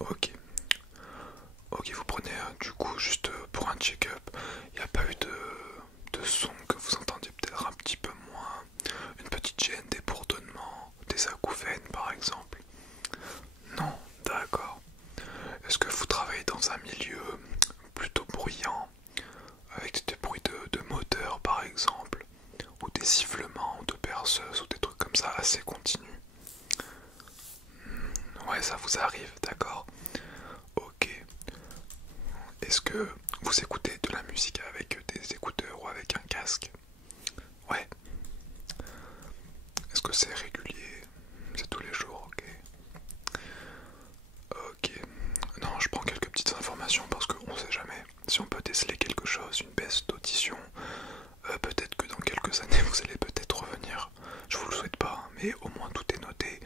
Ok. Ok, vous prenez du coup juste pour un check-up. Il n'y a pas eu de son que vous entendiez peut-être un petit peu moins. Une petite gêne, des bourdonnements, des acouphènes par exemple. Non, d'accord. Est-ce que vous travaillez dans un milieu plutôt bruyant, avec des bruits de moteur par exemple, ou des sifflements, ou de perceuses, ou des trucs comme ça assez continus? Ouais, ça vous arrive, d'accord. Ok. Est-ce que vous écoutez de la musique avec des écouteurs ou avec un casque? Ouais. Est-ce que c'est régulier? C'est tous les jours, ok. Ok. Non, je prends quelques petites informations parce qu'on sait jamais. Si on peut déceler quelque chose, une baisse d'audition, peut-être que dans quelques années vous allez peut-être revenir. Je vous le souhaite pas, hein, mais au moins tout est noté.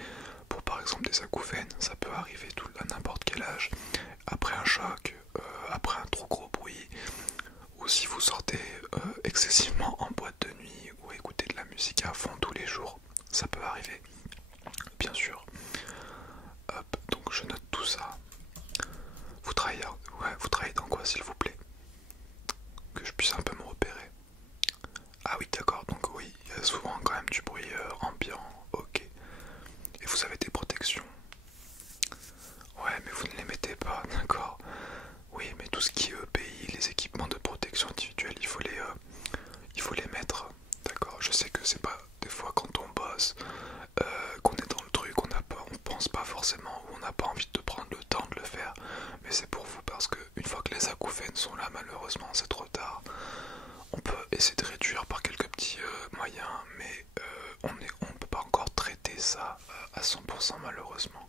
Pour par exemple des acouphènes, ça peut arriver à n'importe quel âge. Après un choc, après un trop gros bruit, ou si vous sortez excessivement en boîte de nuit ou écoutez de la musique à fond tous les jours, ça peut arriver, bien sûr. Hop, donc je note tout ça. Vous travaillez dans quoi s'il vous plaît? Que je puisse un peu me repérer. Ah oui d'accord, donc oui, il y a souvent quand même du bruit ambiant, ok. Et vous avez des protections? Ouais mais vous ne les mettez pas, d'accord. Oui mais tout ce qui est EPI, les équipements de protection individuelle, il faut les mettre. D'accord, je sais que c'est pas des fois quand on bosse, qu'on est dans le truc, on pense pas forcément ou on n'a pas envie de prendre le temps de le faire, mais c'est pour vous parce que une fois que les acouphènes sont là, malheureusement c'est trop tard. On peut essayer de réduire par quelques petits moyens, mais on ne peut pas encore traiter ça à 100% malheureusement.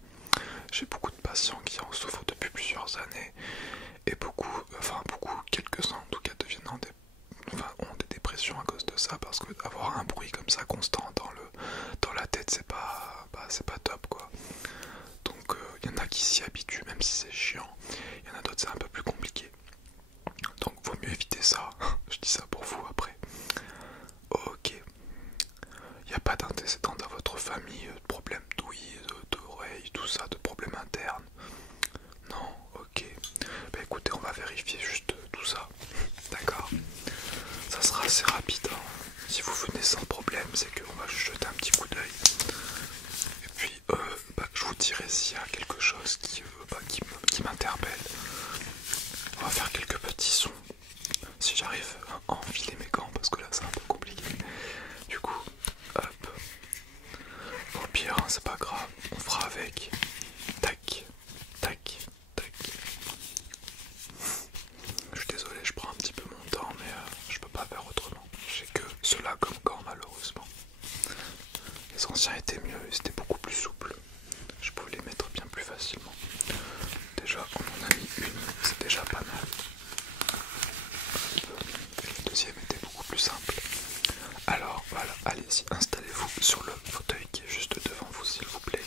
J'ai beaucoup de patients qui en souffrent depuis plusieurs années et quelques-uns en tout cas ont des dépressions à cause de ça parce que avoir un bruit comme ça constant dans la tête c'est pas top quoi. Donc il y en a qui s'y habituent même si c'est chiant, il y en a d'autres c'est un peu plus compliqué. Donc vaut mieux éviter ça, je dis ça pour vous après. Ok, il n'y a pas d'antécédents dans votre famille, de problèmes d'ouïe, d'oreille, tout ça, de problèmes internes? Non, ok. Bah écoutez, on va vérifier juste tout ça. D'accord. Ça sera assez rapide, hein. Si vous venez sans problème, c'est qu'on va juste jeter un petit coup d'œil. Et puis, je vous dirai s'il y a quelque chose qui m'interpelle. On va faire quelques petits sons. Si j'arrive à enfiler mes gants, parce que là c'est un peu compliqué. Du coup, hop. Au pire, hein, c'est pas grave, on fera avec. Tac, tac, tac. Je suis désolé, je prends un petit peu mon temps, mais je peux pas faire autrement. J'ai que cela comme gants, malheureusement. Les anciens étaient mieux, ils étaient beaucoup plus souples. Je pouvais les mettre bien plus facilement. Déjà, on en a mis une, c'est déjà pas mal. Et le deuxième était beaucoup plus simple. Alors voilà, allez-y, installez-vous sur le fauteuil qui est juste devant vous, s'il vous plaît.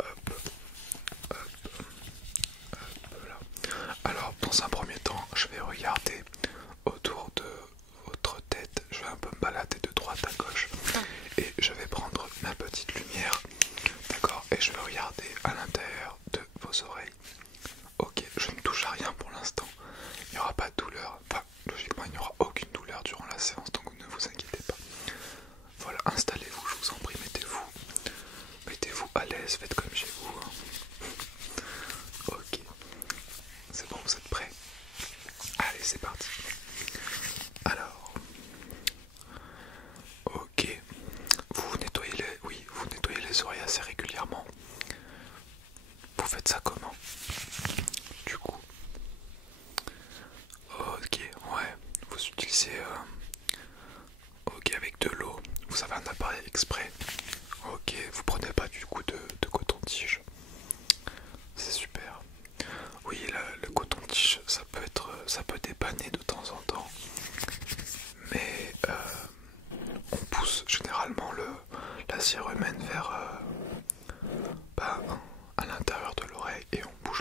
Hop, hop, hop là. Alors, dans un premier temps, je vais regarder autour de votre tête. Je vais un peu me balader de droite à gauche. Et je vais prendre ma petite lumière. D'accord? Et je vais regarder à l'intérieur de vos oreilles. Ok, je ne touche à rien pour l'instant. Il n'y aura pas de douleur. Enfin, logiquement, il n'y aura aucune douleur durant la séance, donc ne vous inquiétez pas. Voilà, installez-vous, je vous en prie, mettez-vous à l'aise, faites comme chez vous, hein. Ok, c'est bon, vous êtes prêts? Allez, c'est parti. Alors, ok, vous nettoyez les oreilles assez régulièrement. Vous faites ça comment? Du coup, ok, ouais, vous utilisez, ok, avec de l'eau. Vous avez un appareil exprès. Ok, vous prenez pas du coup de coton-tige. C'est super. Oui, le coton-tige, ça peut dépanner de temps en temps. Mais on pousse généralement la cire humaine vers à l'intérieur de l'oreille et on bouge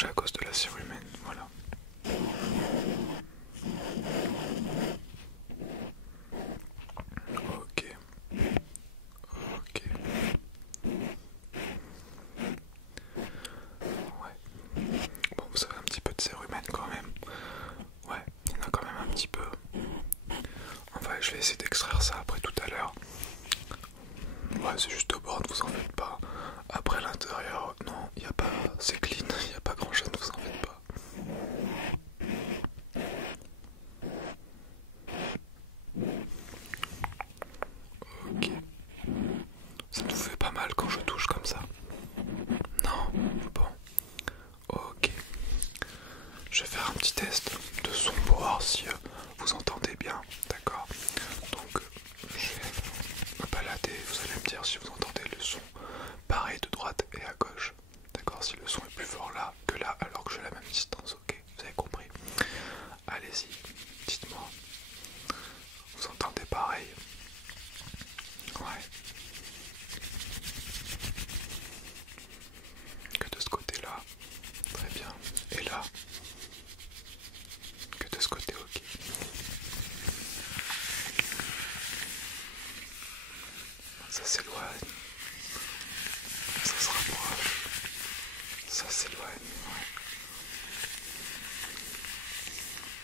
bouger à cause de la cérumen, voilà. Ok, ok. Ouais. Bon, vous avez un petit peu de cérumen quand même. Ouais, il y en a quand même un petit peu. Enfin, je vais essayer d'extraire ça après tout à l'heure. Ouais, c'est juste au bord, ne vous en faites pas. Après l'intérieur, non, il n'y a pas. C'est clean, il n'y a pas grand chose, ne vous en faites pas. Ok. Ça nous fait pas mal quand je touche comme ça. Non, bon. Ok. Je vais faire un petit test de son pour voir si vous entendez bien. D'accord. Donc, je vais me balader. Vous allez me dire si vous entendez le son pareil de droite et à gauche. D'accord. Si le son est plus fort là que là, alors que j'ai la même distance. Ok. Vous avez compris. Allez-y. Dites-moi. Vous entendez pareil? Ouais. Que de ce côté-là. Très bien. Et là? Que de ce côté, ok. Ça s'éloigne. Ça se rapproche. Ça s'éloigne, ouais.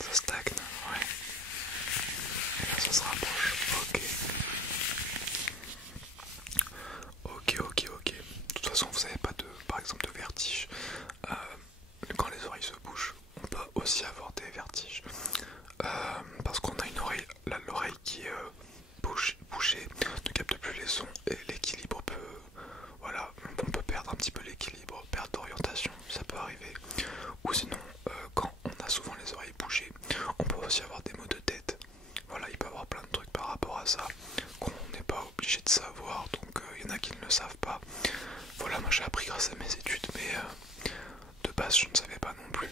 Ça stagne, ouais. Et là ça se rapproche. Ok. Ok, ok, ok. De toute façon vous n'avez pas de, par exemple, de vertige. Quand les oreilles se bougent, on peut aussi avoir des vertiges. Parce qu'on a une oreille, l'oreille qui est bouchée, ne capte plus les sons et l'équilibre peut, voilà, on peut perdre un petit peu l'équilibre, perdre d'orientation, ça peut arriver. Ou sinon, quand on a souvent les oreilles bouchées, on peut aussi avoir des maux de tête. Voilà, il peut y avoir plein de trucs par rapport à ça qu'on n'est pas obligé de savoir, donc il y en a qui ne le savent pas. Voilà, moi j'ai appris grâce à mes études, mais de base je ne savais pas non plus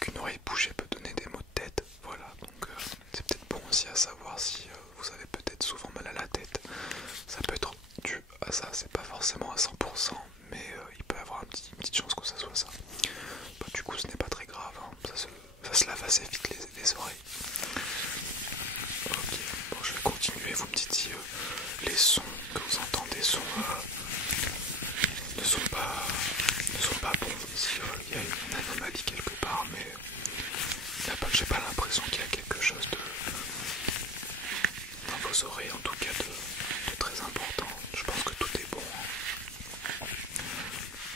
qu'une oreille bouchée peut donner des maux de tête. Voilà, donc c'est peut-être bon aussi à savoir si vous avez peut-être souvent mal à la tête. Ça peut être dû à ça, c'est pas forcément à 100%, mais il peut y avoir une petite chance que ça soit ça. Bah, du coup ce n'est pas très grave, hein. Ça se lave assez vite les oreilles. Ok, bon je vais continuer, vous me dites si les sons que vous entendez ne sont pas bons, si il y a une anomalie quelque part, mais j'ai pas l'impression qu'il y a quelque chose dans vos oreilles en tout cas de très important. Je pense que tout est bon, hein.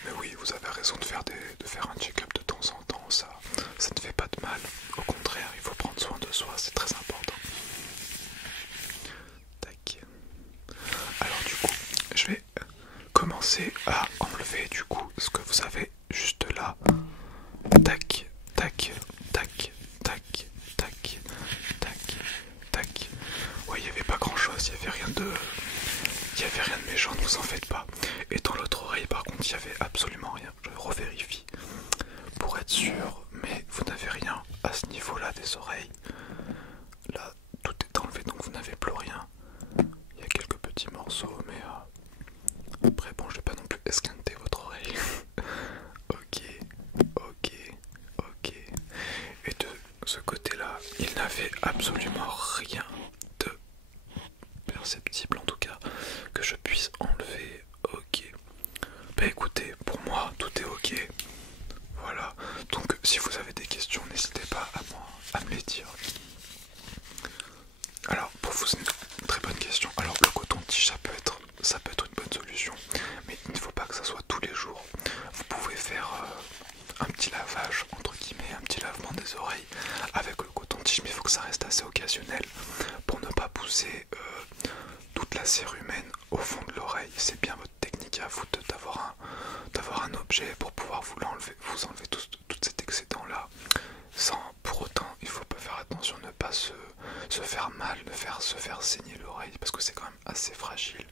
Mais oui, vous avez raison de faire un check-up de temps en temps, ça ne fait pas de mal. Au contraire, il faut prendre soin de soi, c'est très important. Tac. Alors du coup, je vais commencer à enlever du coup ce que vous avez juste là. Tac, tac, tac, tac, tac, tac, tac. Ouais, il n'y avait pas grand chose, il n'y avait rien de méchant, ne vous en faites pas. Et dans l'autre oreille par contre, il n'y avait absolument rien. Je revérifie pour être sûr, mais vous n'avez rien à ce niveau là des oreilles. Là, tout est enlevé, donc vous n'avez plus rien. Il y a quelques petits morceaux, mais après bon, je vais pas non plus esquinter votre oreille. Ok, ok, ok. Et de ce côté-là, il n'avait absolument rien de perceptible, en tout cas, que je puisse enlever. Ok. Bah écoutez, pour moi, tout est ok. Voilà. Donc si vous avez des questions, n'hésitez pas à me les dire. Alors, pour vous, c'est une très bonne question. Alors, le coton-tige, ça peut être une bonne solution, mais il ne faut pas que ça soit tous les jours. Vous pouvez faire un petit lavage, entre guillemets, un petit lavement des oreilles avec le coton-tige, mais il faut que ça reste assez occasionnel pour ne pas pousser toute la cérumen au fond de l'oreille. C'est bien votre technique à vous d'avoir un objet pour pouvoir vous enlever tout cet excédent là, sans pour autant, il faut pas faire attention, ne pas se faire mal, se faire saigner l'oreille, parce que c'est quand même assez fragile.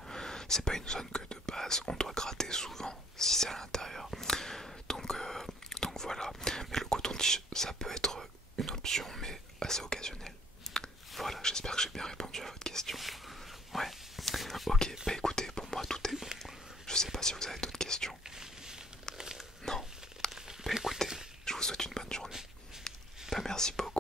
C'est pas une zone que de base on doit gratter souvent si c'est à l'intérieur. Donc voilà. Mais le coton-tige, ça peut être une option, mais assez occasionnelle. Voilà, j'espère que j'ai bien répondu à votre question. Ouais. Ok, bah écoutez, pour moi tout est bon. Je sais pas si vous avez d'autres questions. Non. Bah Merci beaucoup.